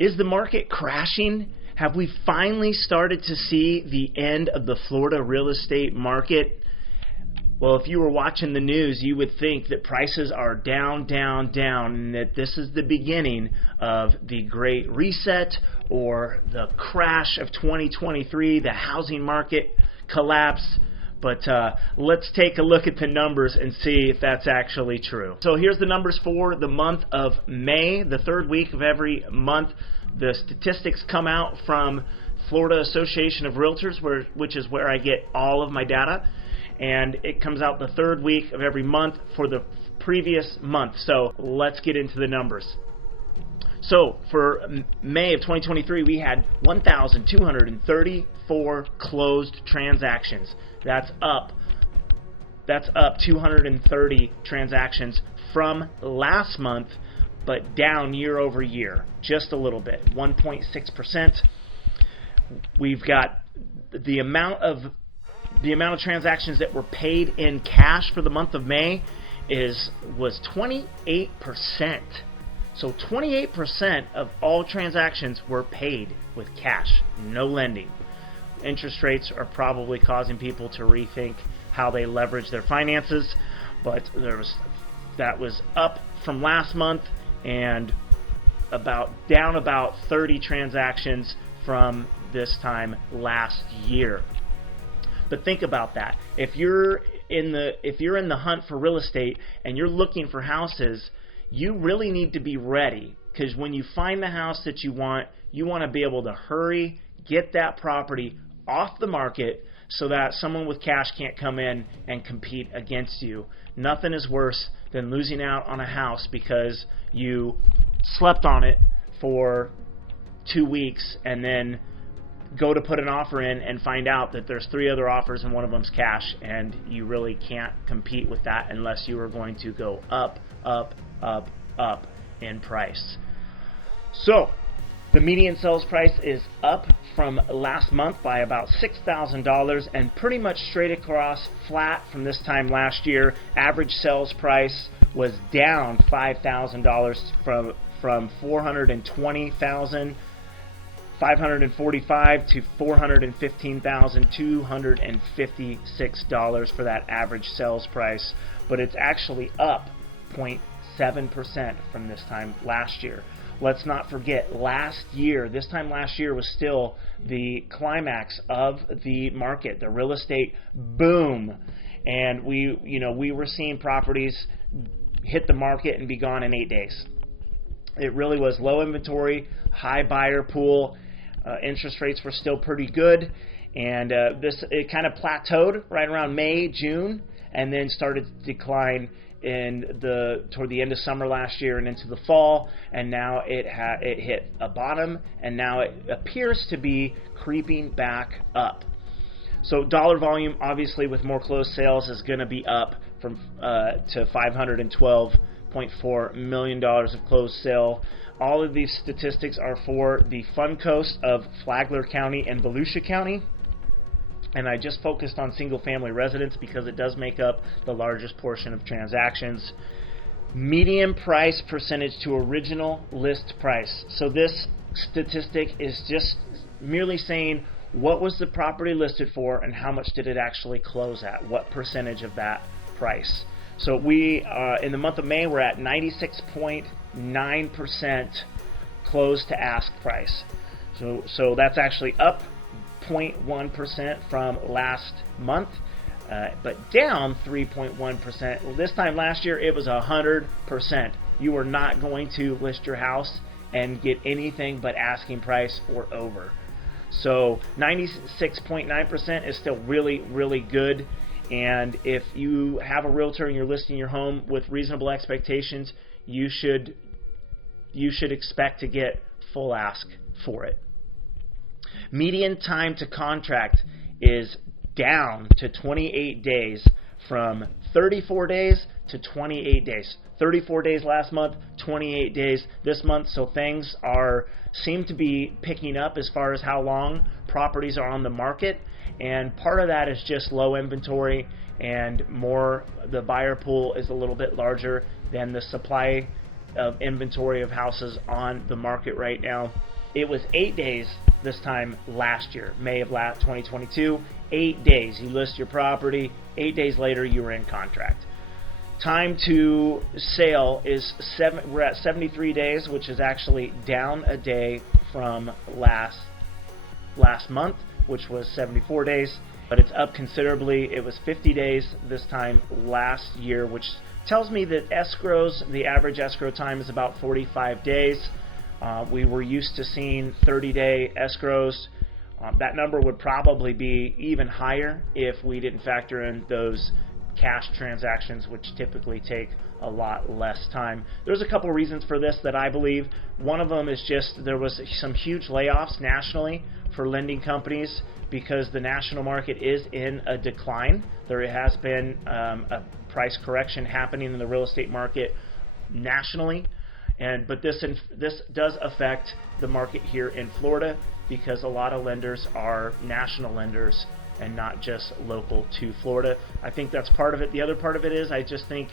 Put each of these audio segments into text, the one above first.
Is the market crashing? Have we finally started to see the end of the Florida real estate market? Well, if you were watching the news, you would think that prices are down, down, down, and that this is the beginning of the Great Reset or the crash of 2023, the housing market collapse. But let's take a look at the numbers and see if that's actually true. So here's the numbers for the month of May, the third week of every month. The statistics come out from Florida Association of Realtors, which is where I get all of my data. And it comes out the third week of every month for the previous month. So let's get into the numbers. So for May of 2023, we had 1,234 closed transactions. That's up 230 transactions from last month, but down year over year, just a little bit, 1.6%. We've got the amount of transactions that were paid in cash for the month of May was 28%. So 28% of all transactions were paid with cash, no lending. Interest rates are probably causing people to rethink how they leverage their finances, but that was up from last month and down about 30 transactions from this time last year. But think about that. If you're in the hunt for real estate and you're looking for houses, you really need to be ready, because when you find the house that you want to be able to hurry, get that property off the market so that someone with cash can't come in and compete against you. Nothing is worse than losing out on a house because you slept on it for 2 weeks and then go to put an offer in and find out that there's 3 other offers and one of them's cash, and you really can't compete with that unless you are going to go up, up, up, up in price. So the median sales price is up from last month by about $6,000 and pretty much straight across flat from this time last year. Average sales price was down $5,000 from $420,545 to $415,256 for that average sales price, but it's actually up 0.7% from this time last year. Let's not forget this time last year was still the climax of the market, the real estate boom. And we were seeing properties hit the market and be gone in 8 days. It really was low inventory, high buyer pool. Interest rates were still pretty good, and it kind of plateaued right around May, June, and then started to decline toward the end of summer last year and into the fall, and now it hit a bottom, and now it appears to be creeping back up. So dollar volume, obviously, with more closed sales, is going to be up from to $512.4 million of closed sale. All of these statistics are for the Fun Coast of Flagler County and Volusia County. And I just focused on single-family residents because it does make up the largest portion of transactions. Median price percentage to original list price. So this statistic is just merely saying what was the property listed for and how much did it actually close at, what percentage of that price. So we, in the month of May, we're at 96.9% close to ask price. So that's actually up 0.1% from last month, but down 3.1%. Well, this time last year it was 100%. You are not going to list your house and get anything but asking price or over. So 96.9% is still really, really good. And if you have a realtor and you're listing your home with reasonable expectations, you should expect to get full ask for it. Median time to contract is down to 28 days from 34 days to 28 days. 34 days last month, 28 days this month. So things seem to be picking up as far as how long properties are on the market. And part of that is just low inventory and the buyer pool is a little bit larger than the supply of inventory of houses on the market right now. It was 8 days this time last year, May of 2022. 8 days. You list your property. 8 days later, you were in contract. Time to sale is we're at 73 days, which is actually down a day from last month, which was 74 days, but it's up considerably. It was 50 days this time last year, which tells me that escrows, the average escrow time is about 45 days. We were used to seeing 30-day escrows. That number would probably be even higher if we didn't factor in those cash transactions, which typically take a lot less time. There's a couple reasons for this that I believe. One of them is just there was some huge layoffs nationally for lending companies because the national market is in a decline. There has been a price correction happening in the real estate market nationally, but this does affect the market here in Florida because a lot of lenders are national lenders and not just local to Florida. I think that's part of it. The other part of it is I just think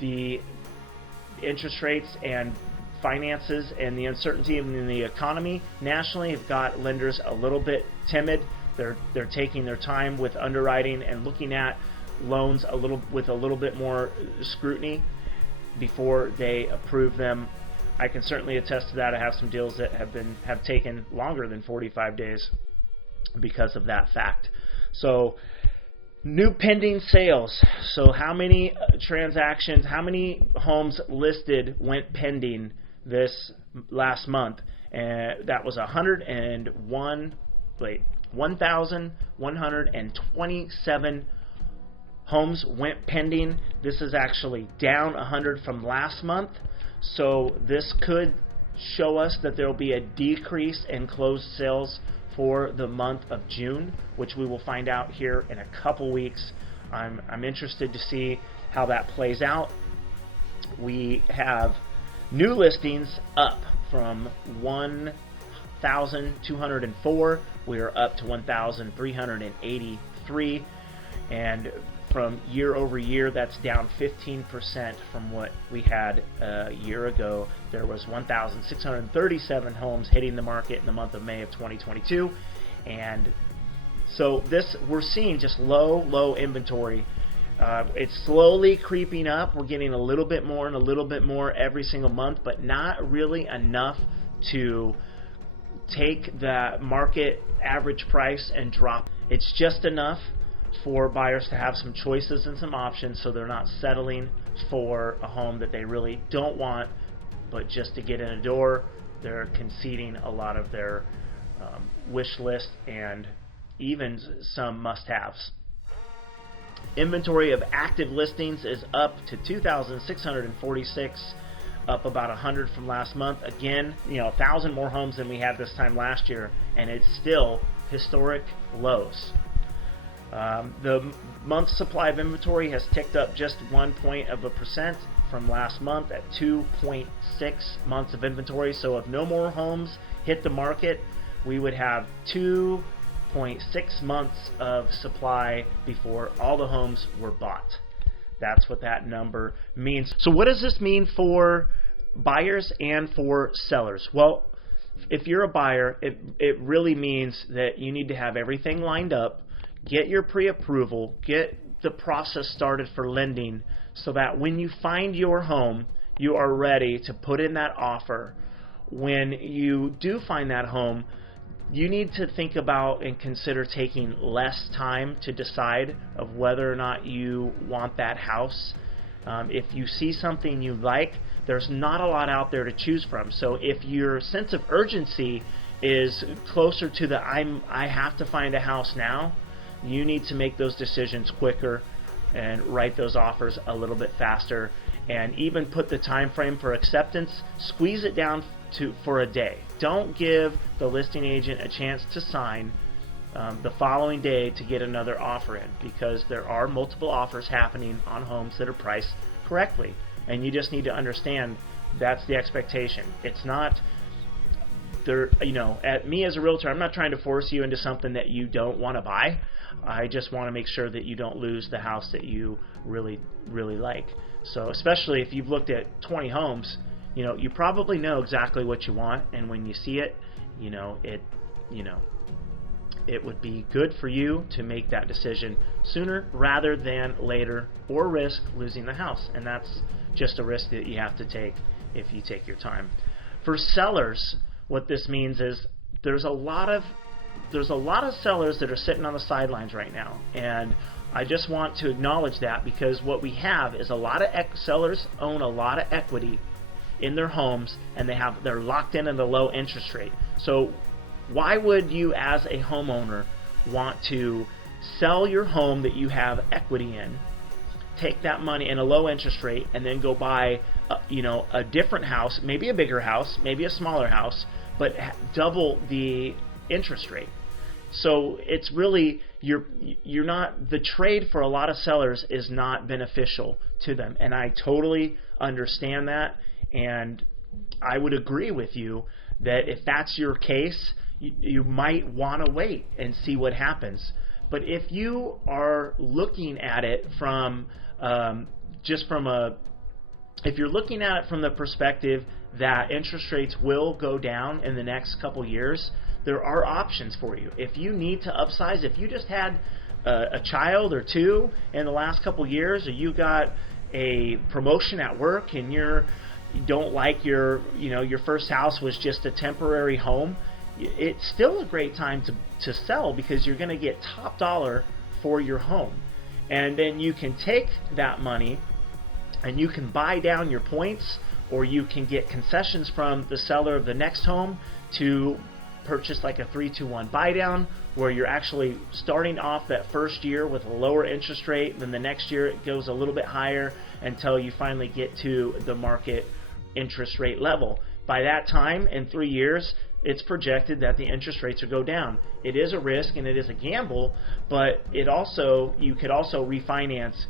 the interest rates and finances and the uncertainty in the economy nationally have got lenders a little bit timid. They're taking their time with underwriting and looking at loans with a little bit more scrutiny before they approve them. I can certainly attest to that. I have some deals that have taken longer than 45 days because of that fact. So new pending sales. So how many transactions, how many homes listed went pending this last month? And that was 1,127 homes went pending. This is actually down 100 from last month. So this could show us that there will be a decrease in closed sales for the month of June, which we will find out here in a couple weeks. I'm interested to see how that plays out. We have new listings up from 1,204. We are up to 1,383, and from year over year, that's down 15% from what we had a year ago. There was 1,637 homes hitting the market in the month of May of 2022, and so we're seeing just low inventory. It's slowly creeping up. We're getting a little bit more and a little bit more every single month, but not really enough to take the market average price and drop. It's just enough for buyers to have some choices and some options, so they're not settling for a home that they really don't want, but just to get in a door. They're conceding a lot of their wish list and even some must-haves. Inventory of active listings is up to 2,646, up about 100 from last month. Again, 1,000 more homes than we had this time last year, and it's still historic lows. The month supply of inventory has ticked up just 1% from last month at 2.6 months of inventory. So if no more homes hit the market, we would have 2.6 months of supply before all the homes were bought. That's what that number means. So what does this mean for buyers and for sellers? Well, if you're a buyer, it really means that you need to have everything lined up. Get your pre-approval, get the process started for lending so that when you find your home, you are ready to put in that offer. When you do find that home, you need to think about and consider taking less time to decide of whether or not you want that house. If you see something you like, there's not a lot out there to choose from. So if your sense of urgency is closer to the I have to find a house now, you need to make those decisions quicker and write those offers a little bit faster, and even put the time frame for acceptance, squeeze it down for a day. Don't give the listing agent a chance to sign the following day to get another offer in, because there are multiple offers happening on homes that are priced correctly, and you just need to understand that's the expectation. It's not at me as a realtor, I'm not trying to force you into something that you don't want to buy. I just want to make sure that you don't lose the house that you really, really like. So especially if you've looked at 20 homes, you probably know exactly what you want, and when you see it, it would be good for you to make that decision sooner rather than later, or risk losing the house. And that's just a risk that you have to take if you take your time. For sellers, what this means is there's a lot of sellers that are sitting on the sidelines right now, and I just want to acknowledge that, because what we have is a lot of sellers own a lot of equity in their homes, and they're locked in the low interest rate. So why would you as a homeowner want to sell your home that you have equity in, take that money in a low interest rate, and then go buy a different house, maybe a bigger house, maybe a smaller house, but double the interest rate? So it's really, you're not, the trade for a lot of sellers is not beneficial to them, and I totally understand that, and I would agree with you that if that's your case, you might want to wait and see what happens. But if you are looking at it from if you're looking at it from the perspective that interest rates will go down in the next couple years, there are options for you. If you need to upsize, if you just had a child or two in the last couple years, or you got a promotion at work and you don't like your first house was just a temporary home, it's still a great time to sell, because you're going to get top dollar for your home. And then you can take that money and you can buy down your points, or you can get concessions from the seller of the next home to purchase like a 3-2-1 buy down, where you're actually starting off that first year with a lower interest rate, then the next year it goes a little bit higher until you finally get to the market interest rate level. By that time, in 3 years, it's projected that the interest rates will go down. It is a risk and it is a gamble, but you could also refinance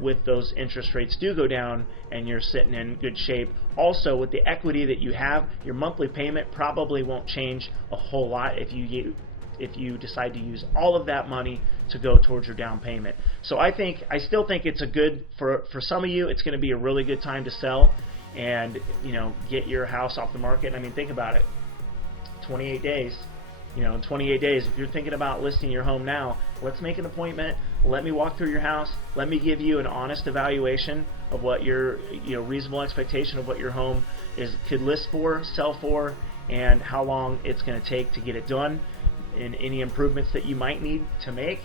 with those interest rates do go down, and you're sitting in good shape. Also, with the equity that you have, your monthly payment probably won't change a whole lot if you decide to use all of that money to go towards your down payment. So I still think it's for some of you, it's going to be a really good time to sell and get your house off the market. I mean, think about it. 28 days. In 28 days, if you're thinking about listing your home now, let's make an appointment. Let me walk through your house. Let me give you an honest evaluation of what your reasonable expectation of what your home could list for, sell for, and how long it's going to take to get it done, and any improvements that you might need to make,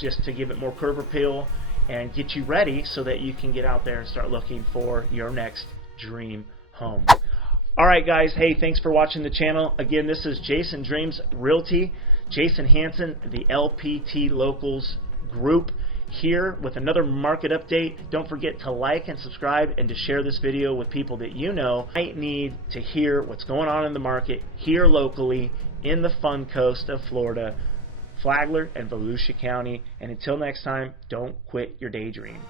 just to give it more curb appeal and get you ready so that you can get out there and start looking for your next dream home. Alright guys, hey, thanks for watching the channel. Again, this is Jason Dreams Realty, Jason Hanson, the LPT Locals Group, here with another market update. Don't forget to like and subscribe, and to share this video with people that you know might need to hear what's going on in the market here locally in the fun coast of Florida, Flagler and Volusia County. And until next time, don't quit your daydream.